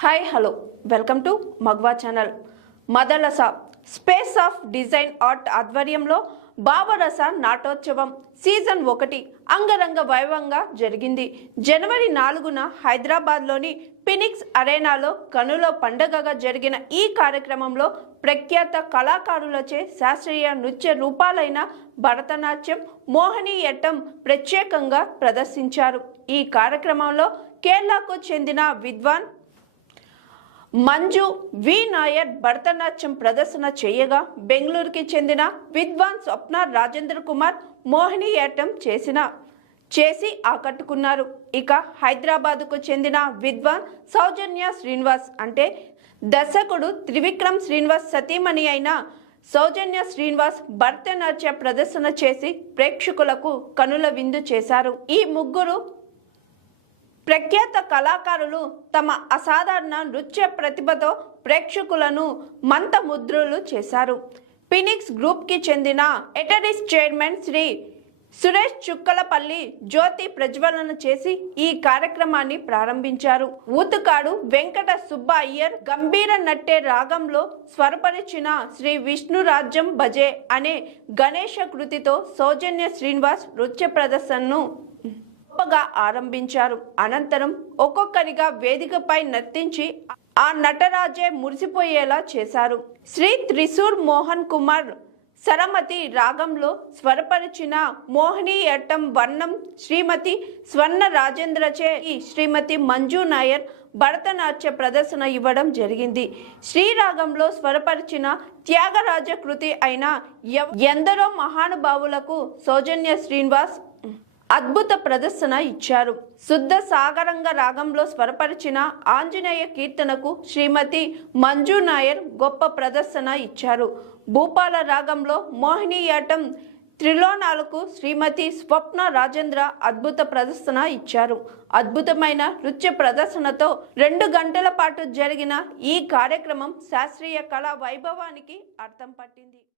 Hi hello. Welcome to మగ్వా channel. Madalasa space of design art ఆధ్వర్యంలో బావరస నాటోత్సవం season ఒకటి అంగరంగ వైభవంగా జరిగింది. జనవరి నాలుగున హైదరాబాద్లోని పినిక్స్ అరేనాలో కనుల పండగగా జరిగిన ఈ కార్యక్రమంలో ప్రఖ్యాత కళాకారులచే శాస్త్రీయ నృత్య రూపాలైన భరతనాట్యం మోహినియట్టం ప్రత్యేకంగా ప్రదర్శించారు. ఈ కార్యక్రమంలో కేరళకు చెందిన విద్వాన్ మంజు వి నాయర్ భరతనాట్యం ప్రదర్శన చేయగా బెంగళూరుకి చెందిన విద్వాన్ స్వప్న రాజేంద్ర కుమార్ మోహినియాట్టం చేసిన చేసి ఆకట్టుకున్నారు. ఇక హైదరాబాదుకు చెందిన విద్వాన్ సౌజన్య శ్రీనివాస్ అంటే దర్శకుడు త్రివిక్రమ్ శ్రీనివాస్ సతీమణి అయిన సౌజన్య శ్రీనివాస్ భరతనాట్య ప్రదర్శన చేసి ప్రేక్షకులకు కనుల విందు చేశారు. ఈ ముగ్గురు ప్రఖ్యాత కళాకారులు తమ అసాధారణ నృత్య ప్రతిభతో ప్రేక్షకులను మంతముద్రులు చేశారు. పినిక్స్ గ్రూప్కి చెందిన ఎటరిస్ చైర్మన్ శ్రీ సురేష్ చుక్కలపల్లి జ్యోతి ప్రజ్వలన చేసి ఈ కార్యక్రమాన్ని ప్రారంభించారు. ఊతుకాడు వెంకట సుబ్బయ్యర్ గంభీర నట్టే రాగంలో స్వరపరిచిన శ్రీ విష్ణు రాజ్యం భజే అనే గణేష కృతితో సౌజన్య శ్రీనివాస్ నృత్య ప్రదర్శనను గొప్పగా ఆరంభించారు. అనంతరం ఒక్కొక్కరిగా వేదికపై నర్తించి ఆ నటరాజే మురిసిపోయేలా చేశారు. శ్రీ త్రిశూర్ మోహన్ కుమార్ సరమతి రాగంలో స్వరపరిచిన మోహినియట్టం వర్ణం శ్రీమతి స్వర్ణ రాజేంద్రచే శ్రీమతి మంజు నాయర్ భరతనాట్య ప్రదర్శన ఇవ్వడం జరిగింది. శ్రీరాగంలో స్వరపరిచిన త్యాగరాజ కృతి అయిన ఎందరో మహానుభావులకు సౌజన్య శ్రీనివాస్ అద్భుత ప్రదర్శన ఇచ్చారు. శుద్ధ సాగరంగ రాగంలో స్వరపరిచిన ఆంజనేయ కీర్తనకు శ్రీమతి మంజు నాయర్ గొప్ప ప్రదర్శన ఇచ్చారు. భూపాల రాగంలో మోహినియాటం త్రిలోనాలకు శ్రీమతి స్వప్న రాజేంద్ర అద్భుత ప్రదర్శన ఇచ్చారు. అద్భుతమైన నృత్య ప్రదర్శనతో రెండు గంటల పాటు జరిగిన ఈ కార్యక్రమం శాస్త్రీయ కళా వైభవానికి అర్థం పట్టింది.